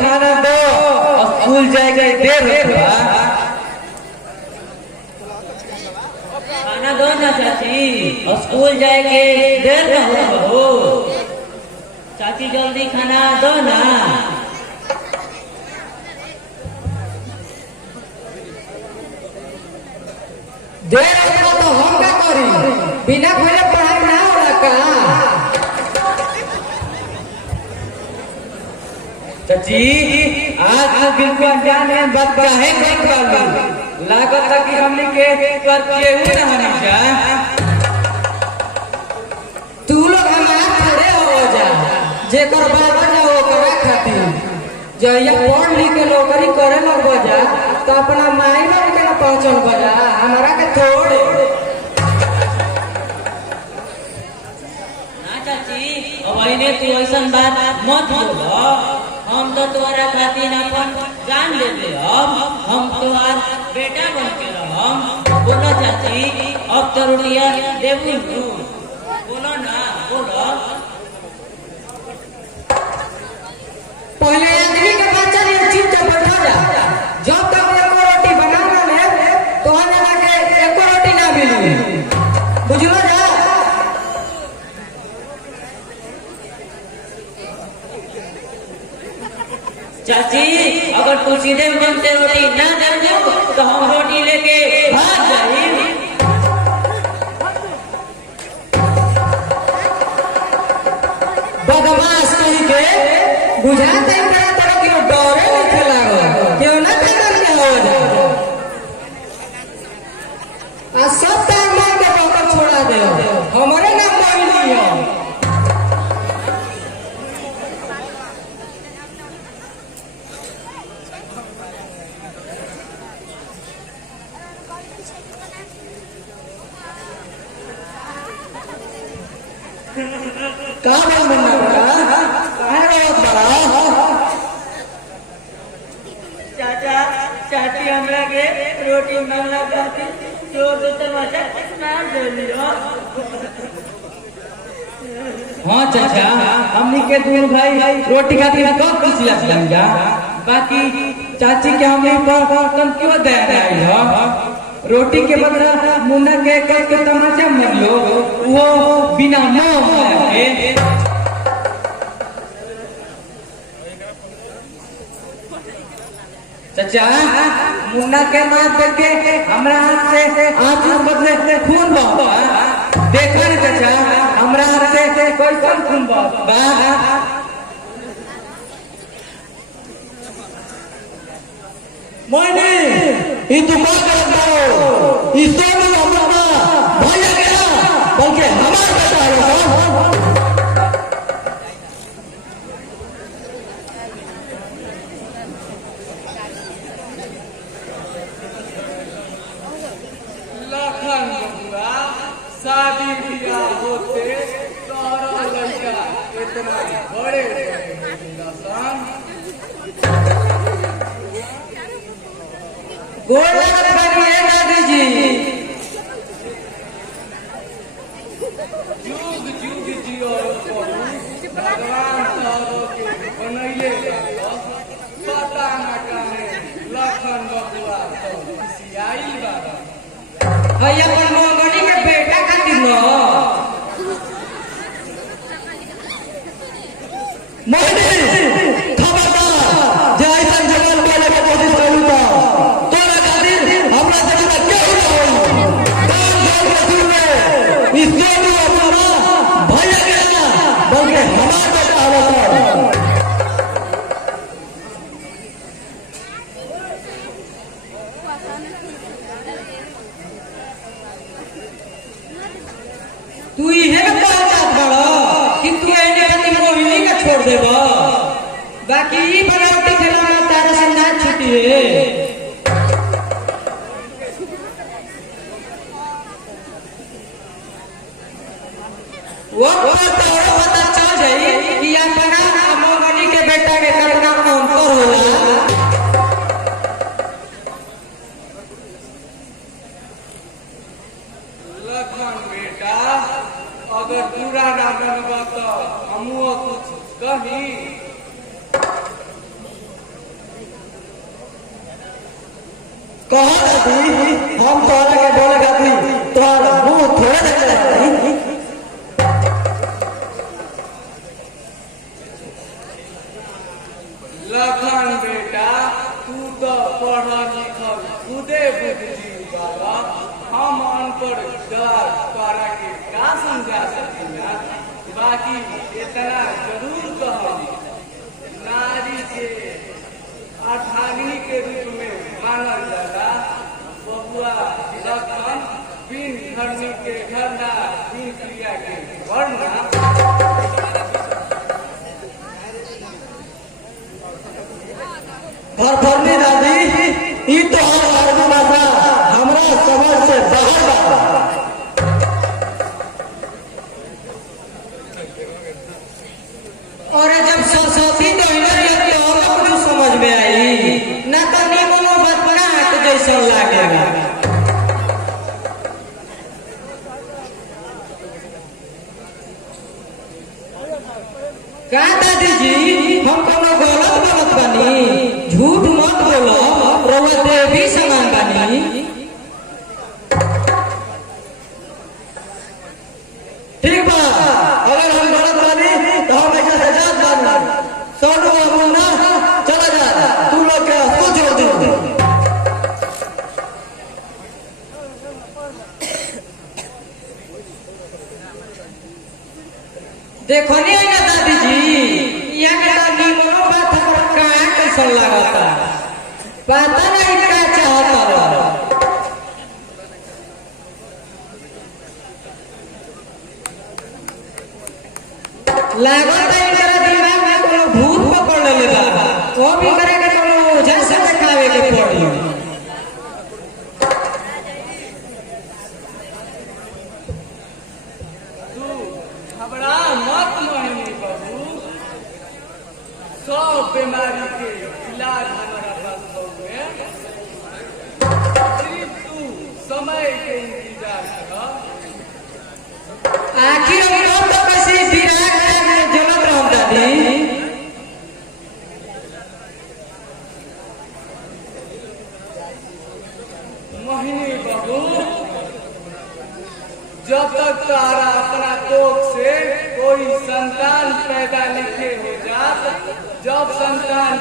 खाना दो, स्कूल जाएगा देर होगा। खाना दो ना चाची, स्कूल जाएंगे देर न हो। चाची जल्दी खाना दो ना। देर होगा तो हम क्या करी, बिना खोले पढ़ाई ना होला का। चाची आज बिल्कुल अनजान है, बात काहे कर पालू, लागत कि हमने के पर केहू ना हमेशा। तू लोग हमारा खड़े हो जा, जेकर बाबा जा ओकरा खातिर जहिया पढ़ लिख के नौकरी करे लग बजा तो अपना माई बाप के ना पहचान बजा, हमारा के थोड़े ना चाची। अब इन्हें तू ऐसा बात मत बोलो, हम तो तुम्हारा खातिर अपन जान लेते, अब हम तुम्हार बेटा बन के रहम। बोलो चाची, अब तो रुपया देबू, बोलो ना, बोलो। पहले आदमी के बच्चा लिए चुपचाप बैठा जा, जब तक एको रोटी बना ना ले तो लगा के एको रोटी ना मिली, बुझलो जा। चाची अगर तू सीधे मन से रोटी ना दे तो हम रोटी लेके भाग जाएंगे। बदमाश कहीं के बुझाते हैं बड़ा तरह की डरे नहीं खेला क्यों ना कर के हो जा। आ सब तार मार के पकड़ छोड़ा दे, हमारे नाम मोहिनी है। कहाँ बनना बड़ा, कहाँ बड़ा। चाचा चाची हमरा के रोटी मांगना खाती जो तो तमाचा मार दे लियो। हाँ चाचा, हमनी के दूर भाई रोटी खातिर कब पिछला जा, बाकी चाची के हमनी पर तुम क्यों दे रही हो। रोटी के बदला मुन्ना के के तमाचा मर लो, वो बिना मोह के। चाचा मुन्ना के मार करके हमरा हाथ से आंसू बदले खून बहा, देखा ना चाचा हमरा हाथ से कोई खून बहा। मोहिनी ये तुम क्या करता हो, इससे भी हमारा भैया गया बल्कि हमारा बेटा है। लखन बबुआ शादी ब्याह होते तोहरा लड़का इतना बड़े गोड़ लगत बनिए दादी जी। जुग जुग जियो भगवान तोहरो के बनैले पता ना काहे लखन बबुआ तो सियाई बाबा भैया पर मोगनी के बेटा खातिर न मोहिनी खबरदार जय सन जवान बोले के कोशिश करू तो तोरा खातिर हमरा जगह केहू न होई। कान खोल के सुन ले, इससे भी हमारा भैया गया बल्कि हमारा बेटा होता। तू इहे ना कहता बड़ा कि तू एने खातिर मोहिनी के छोड़ देबा, बाकी ई बनावटी खिलाना तारा से ना छूटी है। वो पता चल जाई कि अपना मोहिनी के बेटा के करना अंतर होला। लखन बेटा अगर पूरा ना बनबा तो हमू कुछ कही। कहो दादी हम तोहरा के बोले खाती तोहरा मुंह थोड़े देखले बानी। लखन बेटा तू तो पढ़ल लिखल खुदे बुद्धि बाबा, हम अनपढ़ गवार तोरा के का समझा सकीला। बाकी इतना जरूर कहम, नारी के अर्धांगिनी के रूप में मानल जाला। बबुआ लखन बिन घरनी के घरना, बिन क्रिया के वर्णा। भरभरनी दादी ई तो अरबी भाषा हमरा समझ से बाहर बा। और जब सरस्वती दोहिना तो और कुछ समझ में आई ना, तो निमनो बतना जैसा लागेगा। का दादी जी हम कोनो गलत बोलत बानी? झूठ मत बोलो, रउआ देवी समान बानी। ठीक बा, अगर हम गलत बानी तो हम ऐसा से जात बानी। सोनू और मुन्ना चला जा, तू लोग के कुछ छोड़ दो। देखो नहीं है ना दादी जी, यहाँ का निमनो बात हमरा कहाँ कैसा लागता, पता नहीं क्या चाहता बा। लागत है इनका दिमाग में कोनो भूत पकड़ लेले बा, वो भी करे के कोनो ओझा से देखावे के पड़ी। घबरा मत मोहिनी बहू, सब बीमारी के इलाज हमारा पास में। सिर्फ तू समय के इंतजार कर। आखिर हम तो कैसे विराट में जलत रहम दादी। मोहिनी बहू, जब तक तारा अपना कोख से कोई संतान पैदा नहीं हो जात, जब संतान